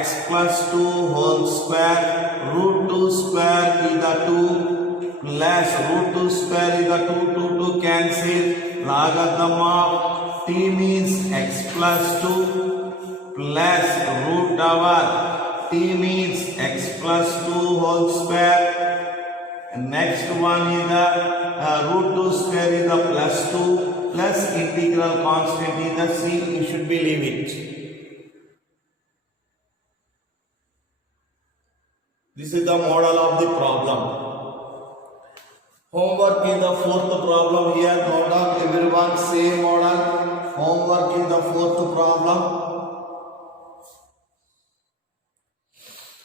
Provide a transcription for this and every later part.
x plus 2 whole square, root 2 square is the 2 plus root 2 square is the 2 cancel. Logarithm of t means x plus 2 plus root over t means x plus 2 whole square. Next one is the root 2 square is the plus 2 plus integral constant is the c. You should believe it. This is the model of the problem. Homework is the fourth problem here. Note down everyone, same model. Homework is the fourth problem.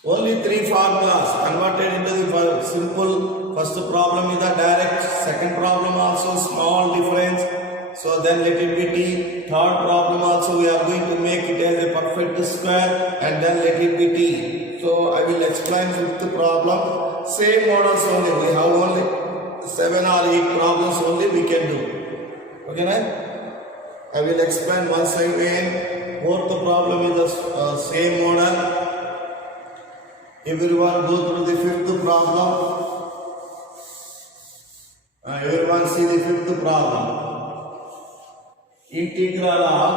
Only three formulas converted into the simple. First problem is the direct. Second problem also small difference. So then let it be t. Third problem also we are going to make it as a perfect square and then let it be t. So I will explain fifth problem. Same models only. We have only 7 or 8 problems only we can do. Okay, right? I will explain once again. Fourth problem is the same model. Everyone go through the fifth problem. Everyone see the fifth problem. Integral of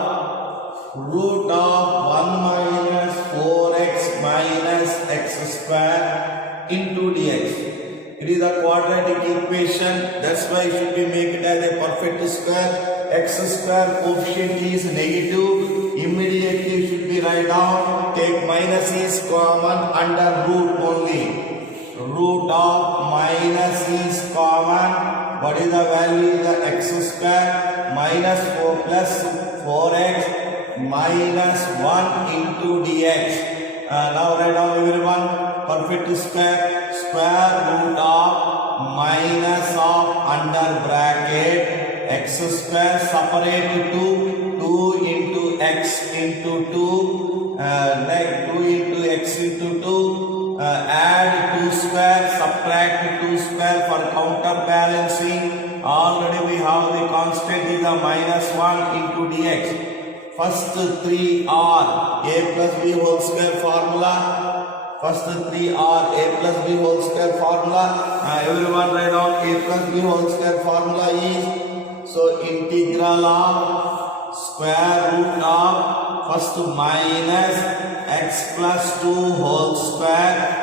root of 1 minus 4x minus x square into dx. It is a quadratic equation. That's why it should be make it as a perfect square. X square coefficient is negative. Immediately should be write down. Take minus is common under root only. Root of minus is common. What is the value? The x square minus 4 plus 4x minus 1 into dx. Now write down everyone. Perfect square. Square root of minus of under bracket x square separate to 2 into x into 2. Like 2 into x into 2. Add 2 square, subtract 2 square for counterbalancing. Already we have the constant is the minus 1 into dx. First 3 are a plus b whole square formula. First 3 are a plus b whole square formula. Everyone write down a plus b whole square formula is, so integral of square root of first minus x plus 2 whole square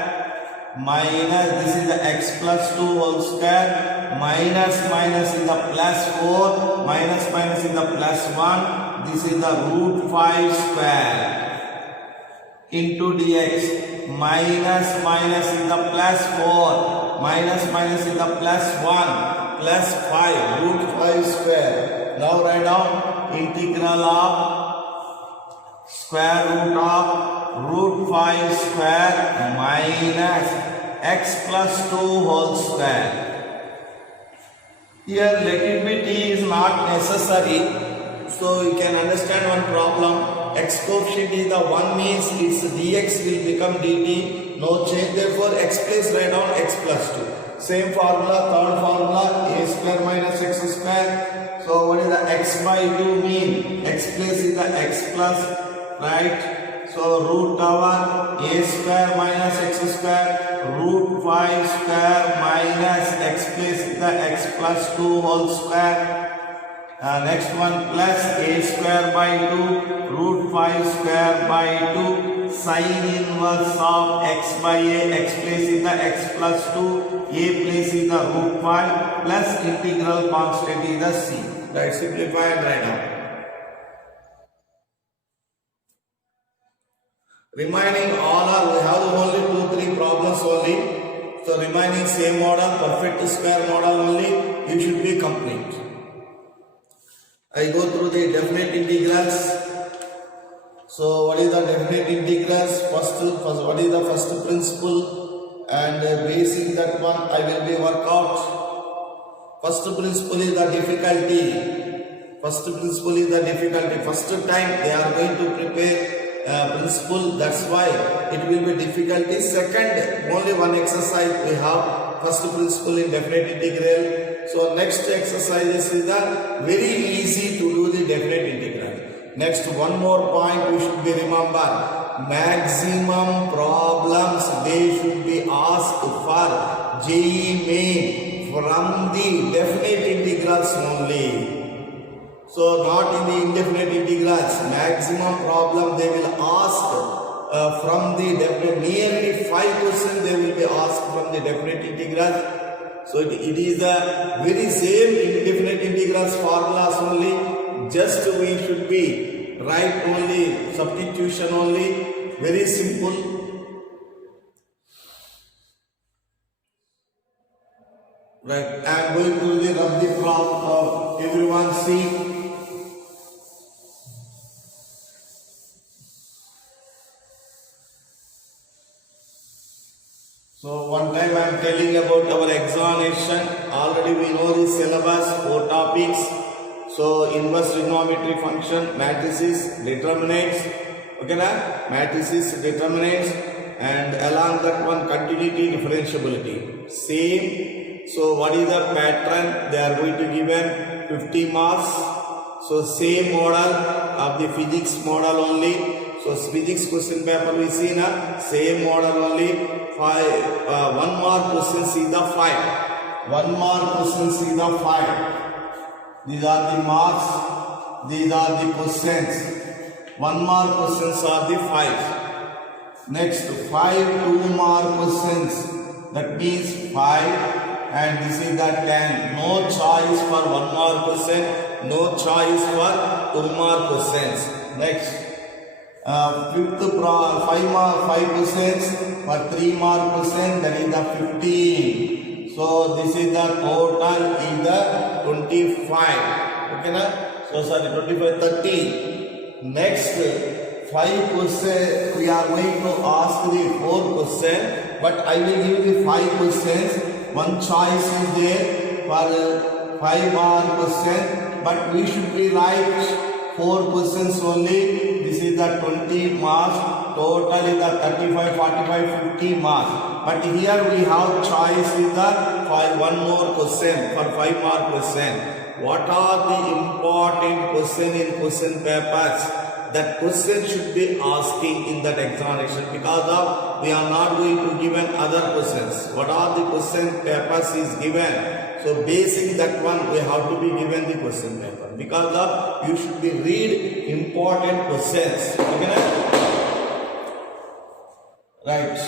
minus, this is the x plus 2 whole square, minus minus is the plus 4, minus minus is the plus 1, this is the root 5 square into dx, minus minus is the plus 4, minus minus is the plus 1, plus 5, root 5 square. Now write down integral of square root of root 5 square minus x plus 2 whole square. Here let it be t is not necessary. So you can understand one problem. X coefficient is the 1 means its dx will become dt. No change. Therefore x place write down x plus 2. Same formula, third formula, a square minus x square. So what is the x by 2 mean? X place is the x plus, right? So root over a square minus x square, root 5 square minus x place is the x plus 2 whole square. Next one plus a square by 2, root 5 square by 2, sine inverse of x by a, x place is the x plus 2, a place is the root 5 plus integral constant is the c. Right, simplify and write down. Remaining all are, we have only 2-3 problems only. So remaining same model, perfect square model only, you should be complete. I go through the definite integrals. So what is the definite integrals? First what is the first principle, and basing that one I will be work out. First principle is the difficulty. First principle is the difficulty. First time they are going to prepare principle, that's why it will be difficulty. Second, only one exercise we have, first principle in definite integral. So next exercise is the very easy to do the definite integral. Next, one more point we should be remember. maximum problems they should be asked for JEE Main from the definite integrals only. So not in the indefinite integrals. Maximum problem they will ask from the definite. Nearly 5 questions they will be asked from the definite integrals. So it is the very same indefinite integrals formulas only. Just we should be write only substitution only. Very simple. Right. I am going to the rub the problem. Everyone see. So one time I am telling about our examination. Already we know the syllabus, 4 topics. So inverse trigonometry function, matrices, determinants, okay na? Matrices, determinants, and along that one continuity, differentiability. Same. So what is the pattern? They are going to given 50 marks. So same model of the physics model only. So physics question paper we see na, same model only. 1 mark questions is the 5. 1 mark questions is the 5. These are the marks. These are the questions. 1 mark questions are the 5. Next 5 2 mark questions. That means 5 and this is the 10. No choice for 1 mark question. No choice for 2 mark questions. Next. Fifth 5 questions for 3 mark question, that is the 15. So this is the total is the 25. Okay na? So sorry, 25, 30. Next 5 questions we are going to ask the 4 questions, but I will give the 5 questions. One choice is there for 5 mark question, but we should be write 4 questions only. This is the 20 marks, total is the 35, 45, 50 marks. But here we have choice with the 1 more question for 5 mark question. What are the important questions in question papers? That question should be asking in that examination, because of we are not going to given other questions. What are the question papers is given? So basing that one we have to be given the question paper, because of you should be read important questions. Okay, right?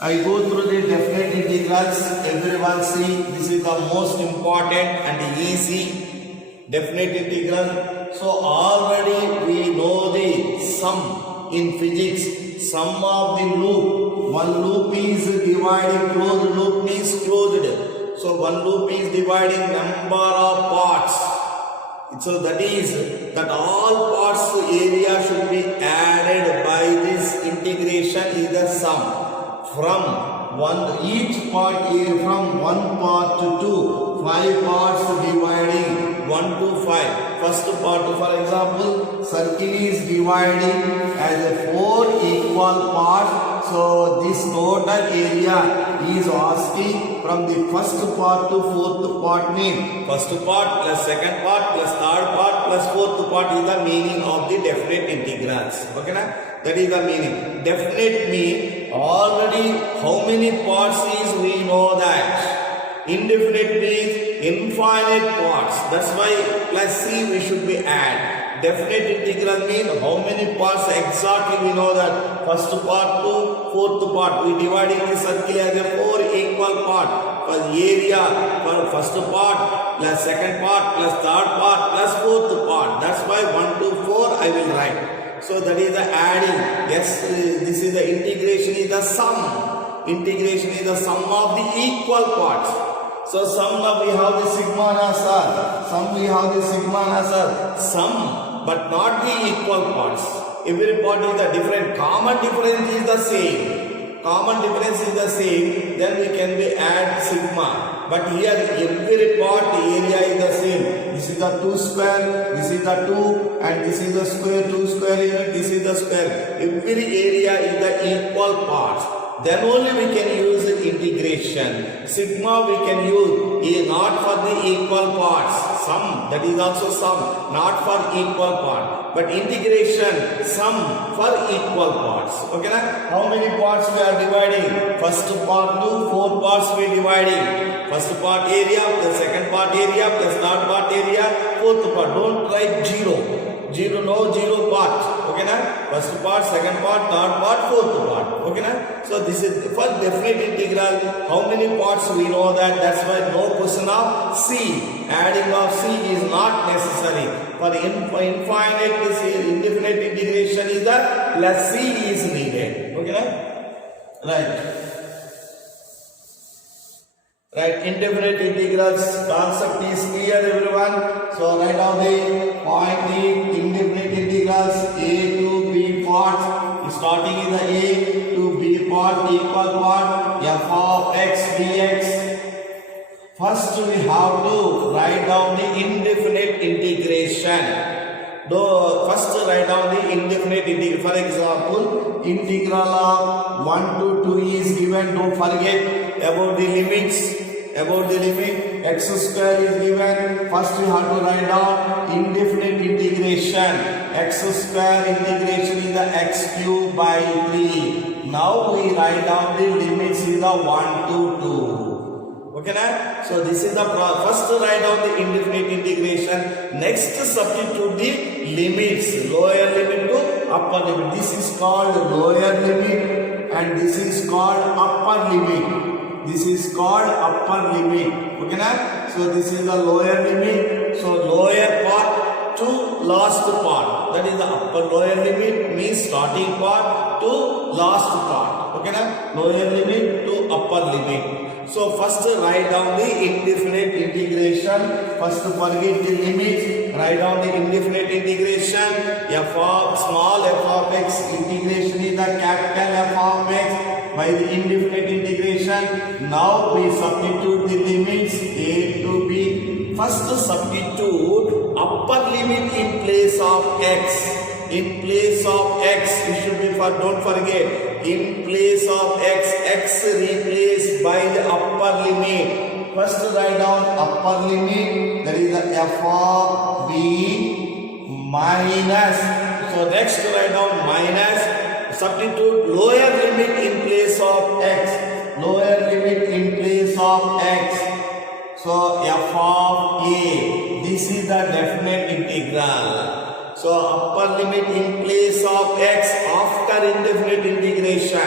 I go through the definite integrals. Everyone see this is the most important and easy definite integral. So already we know the sum in physics. Sum of the loop. One loop is dividing, closed loop is closed. So one loop is dividing number of parts. So that is that all parts area should be added by this integration is the sum. From one each part from 1 part to 2, 5 parts dividing 1 to 5. First part, for example, circle is dividing as a 4 equal parts. So this total area is asking from the first part to 4th part mean. First part plus second part plus third part plus 4th part is the meaning of the definite integrals. Okay na? That is the meaning. Definite mean already how many parts is we know that. Indefinite means infinite parts. That's why plus C we should be add. Definite integral mean how many parts exactly we know that. First part to 4th part. We dividing the circle as a 4 equal part. For area for first part plus second part plus third part plus 4th part. That's why 1 to 4 I will write. So that is the adding. Yes, this is the integration is the sum. Integration is the sum of the equal parts. So sum of we have the sigma nasar. Sum we have the sigma nasar. Sum but not the equal parts. Every part is the different. Common difference is the same. Common difference is the same. Then we can be add sigma. But here every part area is the same. This is the 2 square, this is the 2 and this is the square, 2 square unit, this is the square. Every area is the equal parts. then only we can use integration. Sigma we can use is not for the equal parts, sum, that is also sum, not for equal part, but integration, sum for equal parts. Okay na? How many parts we are dividing? First part to 4 parts we are dividing. First part area plus second part area plus third part area, fourth part. Don't write zero. No zero part. Okay na? First part, second part, third part, fourth part. Okay na? So this is for definite integral. How many parts we know that? That's why no question of C. Adding of C is not necessary. For infinite, indefinite integration is that plus C is needed. Okay na? Right, indefinite integrals concept is clear, everyone. So write down the point is indefinite integrals a to b parts, starting in the a to b part, equal part, f of x dx. First we have to write down the indefinite integration. First write down the indefinite integral. For example, integral of 1 to 2 is given. Don't forget about the limits. About the limit, x square is given. First we have to write down indefinite integration. X square integration is the x cube by 3. Now we write down the limits is the 1 to 2. Okay na? So this is the first write down the indefinite integration. Next substitute the limits, lower limit to upper limit. This is called lower limit and this is called upper limit. This is called upper limit. Okay na? So this is the lower limit. So lower part to last part. That is the upper lower limit means starting part to last part. Okay na? Lower limit to upper limit. So first write down the indefinite integration. First forget the limits. Write down the indefinite integration. F of small f of x integration is the capital F of x. By the indefinite integration, now we substitute the limits a to b. First substitute upper limit in place of x. In place of x, it should be don't forget. In place of x, x replaced by the upper limit. First write down upper limit. That is the f of b minus. So next write down minus. Substitute lower limit in place of x. Lower limit in place of x. So f of a. This is the definite integral. So upper limit in place of x after indefinite integration.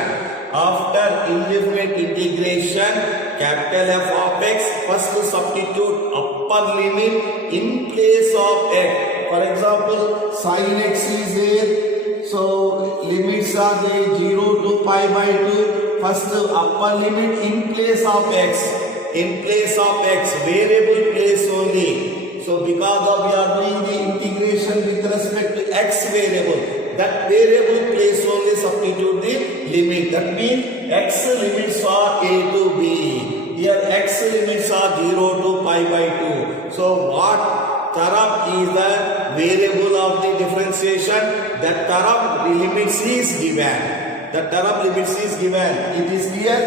After indefinite integration, capital F of x. First substitute upper limit in place of x. For example, sin x is there. So limits are the 0 to pi by 2. First upper limit in place of x. In place of x, variable place only. So because of we are doing the integration with respect to x variable, that variable place only substitute the limit. That means x limits are a to b. Here x limits are 0 to pi by 2. So what term is the variable of the differentiation? That term limits is given. The term limits is given. It is clear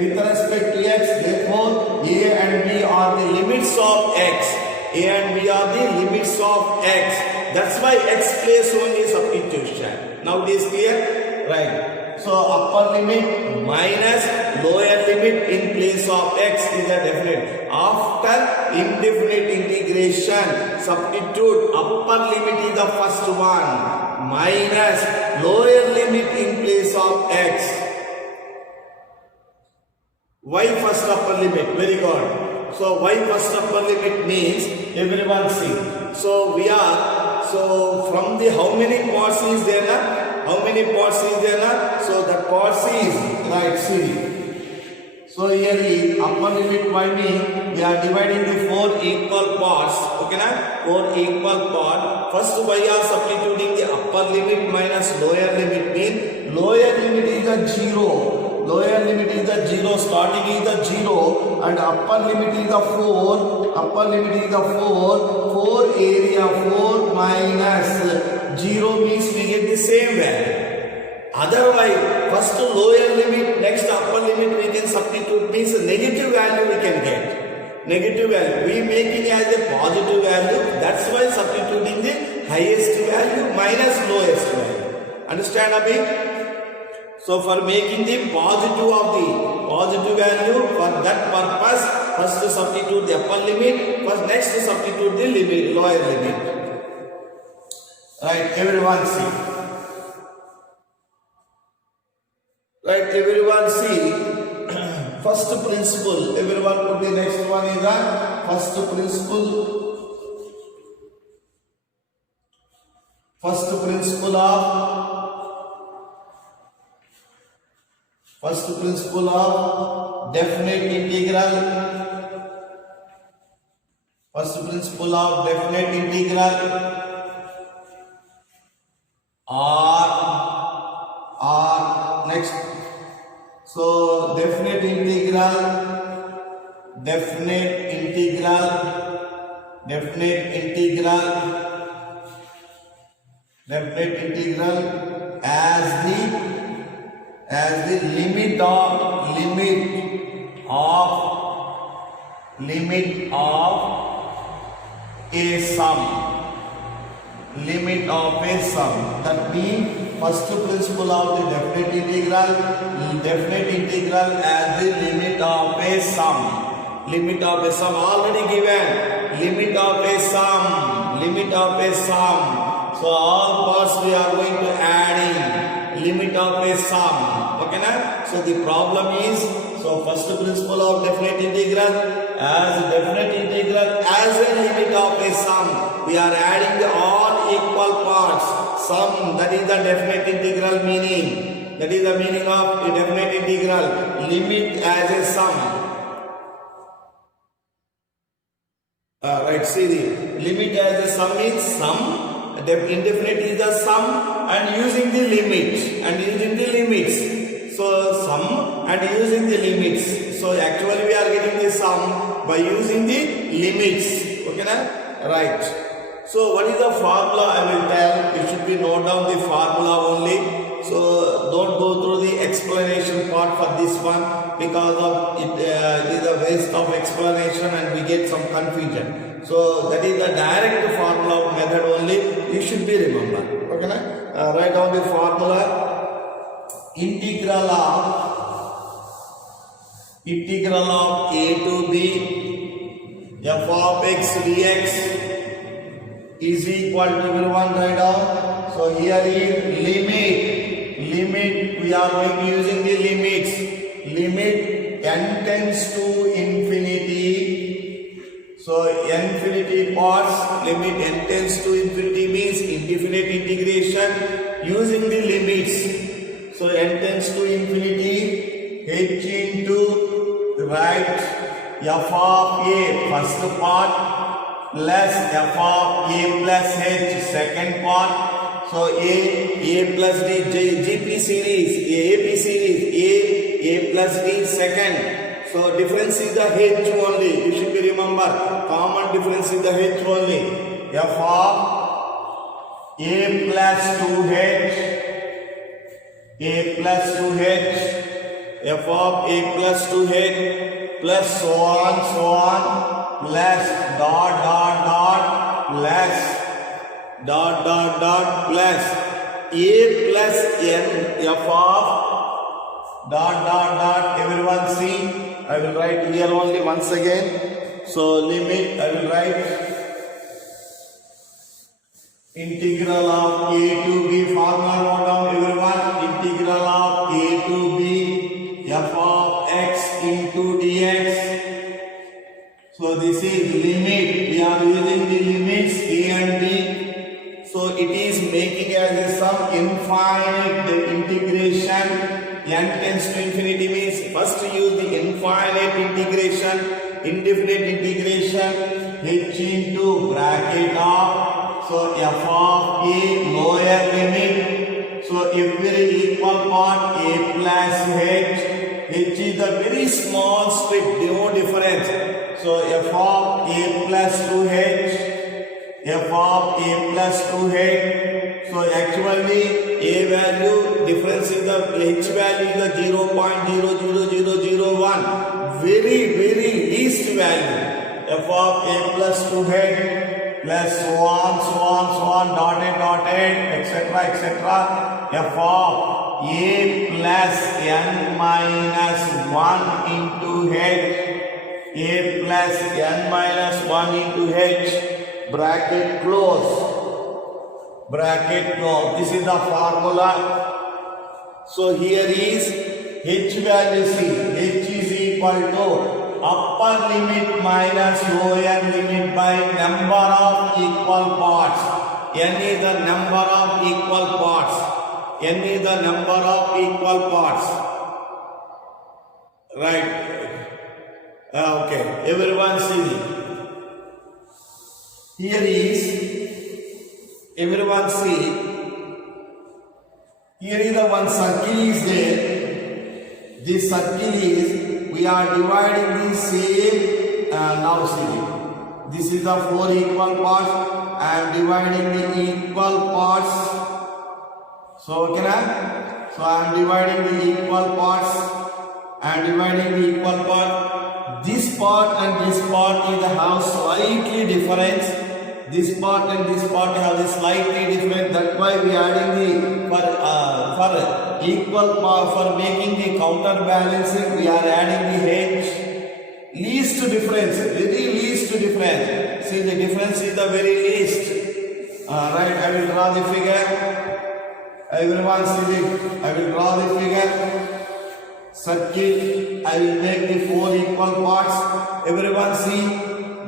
with respect to x. Therefore, a and b are the limits of x. A and b are the limits of x. That's why x place only substitution. Now it is clear, right? So upper limit minus lower limit in place of x is a definite. After indefinite integration, substitute upper limit is the first one minus lower limit in place of x. Why first upper limit? Very good. So why first upper limit means everyone see. So we are from the how many parts is there na? How many parts is there na? So the parts is right. See. So here is upper limit by me. We are dividing the 4 equal parts. Okay na? 4 equal parts. First we are substituting the upper limit minus lower limit mean lower limit is the 0. Lower limit is the 0. Starting is the 0 and upper limit is the 4. Upper limit is the 4. 4 area 4 minus 0 means we get the same value. Otherwise, first lower limit, next upper limit we can substitute, means negative value we can get. Negative value. We making as a positive value. That's why substituting the highest value minus lowest value. Understand, Abhi? So for making the positive of the positive value, for that purpose, first to substitute the upper limit, first next to substitute the limit, lower limit. Right, everyone see. Right, everyone see. First principle, everyone put the next one is the first principle. First principle of definite integral. First principle of definite integral or next. So definite integral as the limit of a sum. That means first principle of the definite integral as the limit of a sum. Already given. Limit of a sum. So all parts we are going to add in. Limit of a sum. Okay na? So the problem is, so first principle of definite integral as a limit of a sum. We are adding the all equal parts. Sum, that is the definite integral meaning. That is the meaning of the definite integral. Limit as a sum. Right, see the limit as a sum means sum. Indefinite is the sum and using the limits. So sum and using the limits. So actually we are getting the sum by using the limits. Okay na? Right. So what is the formula I will tell? You should be note down the formula only. So don't go through the explanation part for this one because of it is a waste of explanation and we get some confusion. So that is the direct formula method only. You should be remember. Okay na? Write down the formula. Integral of a to b f of x dx is equal to everyone write down. So here is limit we are going to using the limits. Limit n tends to infinity. So infinity parts, limit n tends to infinity means indefinite integration using the limits. So n tends to infinity, h into right f of a first part plus f of a plus h second part. So a plus d, GP series, AP series, a plus d second. So difference is the h only. You should be remember. Common difference is the h only. F of a plus 2h, f of a plus 2h plus so on plus dot plus a plus n f of dot everyone see. I will write here only once again. So limit I will write integral of a to b formula note down everyone. Integral of a to b f of x into dx. So this is limit. We are using the limits a and b. So it is making as a sum infinite the integration. N tends to infinity means first use the infinite integration, indefinite integration, h into bracket of. So f of a lower limit. So every equal part a plus h. H is the very small strip, no difference. So f of a plus 2h, f of a plus 2h. So actually a value difference in the h value is the 0.00001, very least value. F of a plus 2h plus so on, dotted, etc. F of a plus n minus 1 into h, a plus n minus 1 into h, bracket close. This is the formula. So here is h value, see, h is equal to upper limit minus lower limit by number of equal parts. N is the number of equal parts. Right. Okay. Everyone see. Here is the one circle is there. This circle is, we are dividing the same, now see, this is the 4 equal parts. I am dividing the equal parts. So I am dividing the equal parts. This part and this part is have slightly difference. This part and this part have the slightly different. That's why we are adding the for equal part, for making the counterbalancing, we are adding the h. Least difference, very least difference. See, the difference is the very least. Right, I will draw the figure. Everyone see it. I will draw the figure. Circle. I will make the 4 equal parts. Everyone see.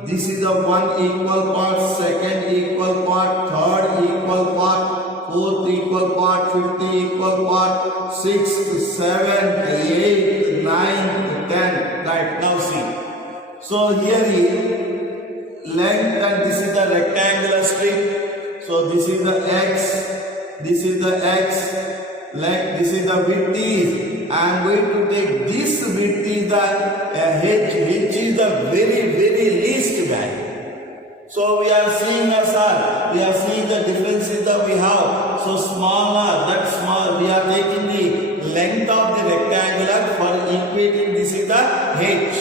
This is the 1 equal part, 2nd equal part, 3rd equal part, 4th equal part, 5th equal part, 6th, 7th, 8th, 9th, 10th. Right, now see. So here is length and this is the rectangular strip. So this is the x, this is the x, length, this is the width is. I am going to take this width is the h is the very least value. So we are seeing the differences that we have. So smaller, that small, we are taking the length of the rectangular for equating this is the h.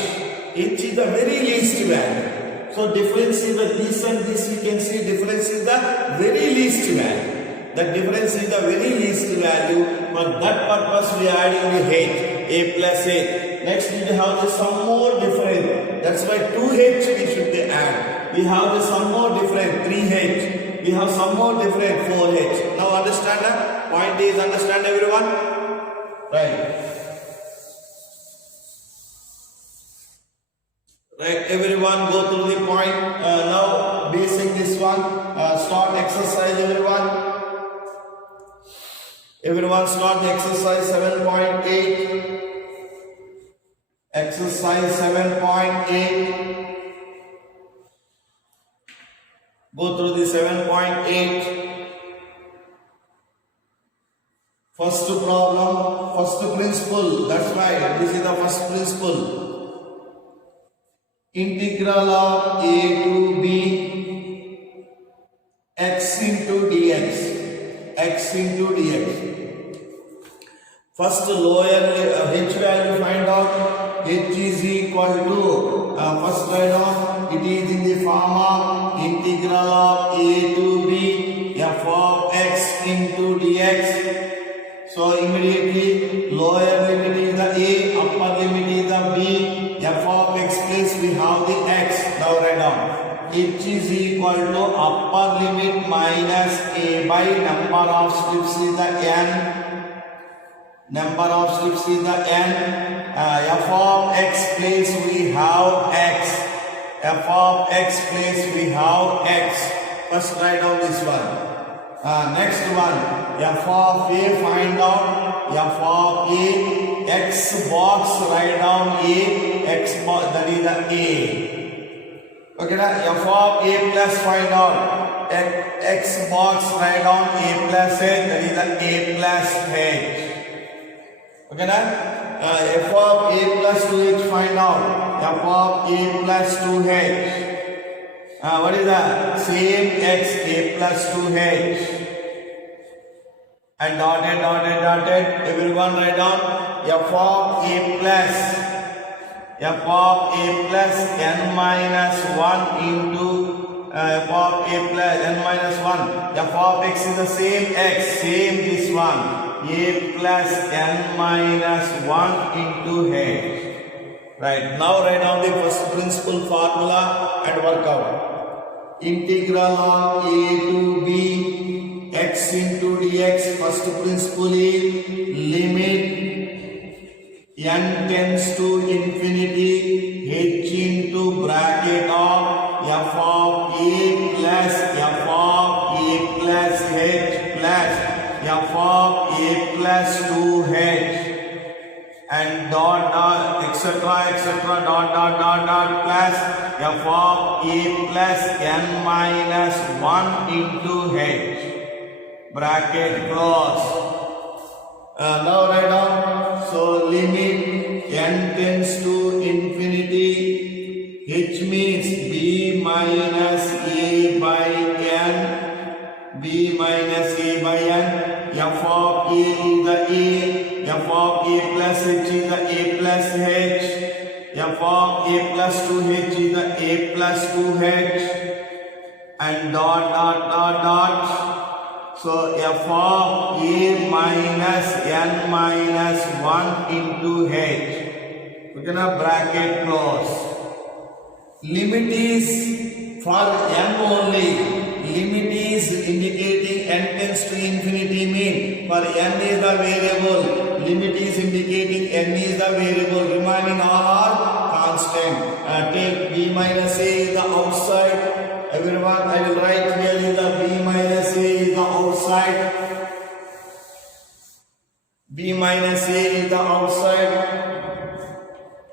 H is the very least value. So difference is the this and this, you can see difference is the very least value. The difference is the very least value. For that purpose we are adding the h, a plus h. Next we have some more difference. That's why 2h we should add. We have some more different 3h. We have some more different 4h. Now understand that? Point is understand everyone? Right. Right, everyone go through the point. Now basic this one. Start exercise everyone. Everyone start the exercise 7.8. Exercise 7.8. Go through the 7.8. First problem, first principle. That's right, this is the first principle. Integral of a to b x into dx. First lower h value find out. H is equal to, first write down, it is in the form of integral of a to b f of x into dx. So immediately lower limit is the a, upper limit is the b, f of x place we have the x. Now write down. H is equal to upper limit minus a by number of strips is the n. Number of strips is the n. F of x place we have x. F of x place we have x. First write down this one. Next one, f of a find out. F of a, x box write down a, x box that is the a. Okay, now f of a plus find out. X box write down a plus h, that is the a plus h. Okay, now f of a plus 2h find out. F of a plus 2h. What is that? Same x, a plus 2h. and dotted. Everyone write down f of a plus n minus 1 into f of a plus n minus 1. F of x is the same same this one, a plus n minus 1 into h. Right, now write down the first principle formula and work out. Integral of a to b x into dx. First principle is limit n tends to infinity h into bracket of f of a plus h plus f of a plus 2h and etc plus f of a plus n minus 1 into h. Bracket close. Now write down. So limit n tends to infinity. H means b minus a by n. B minus a by n. F of a is the a. F of a plus h is the a plus h. F of a plus 2h is the a plus 2h. And dot. So f of a minus n minus 1 into h. Okay, now bracket close. Limit is for n only. Limit is indicating n tends to infinity, mean for n is the variable. Limit is indicating n is the variable. Remaining all are constant. Take b minus a is the outside. Everyone, I will write here is the b minus a is the outside. B minus a is the outside.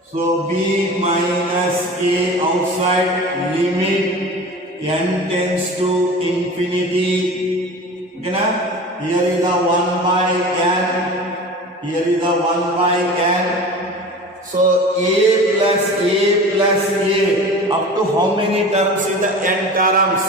So b minus a outside. Limit n tends to infinity. Okay, na? Here is the 1 by n. Here is the 1 by n. So a plus a up to how many terms is the n terms?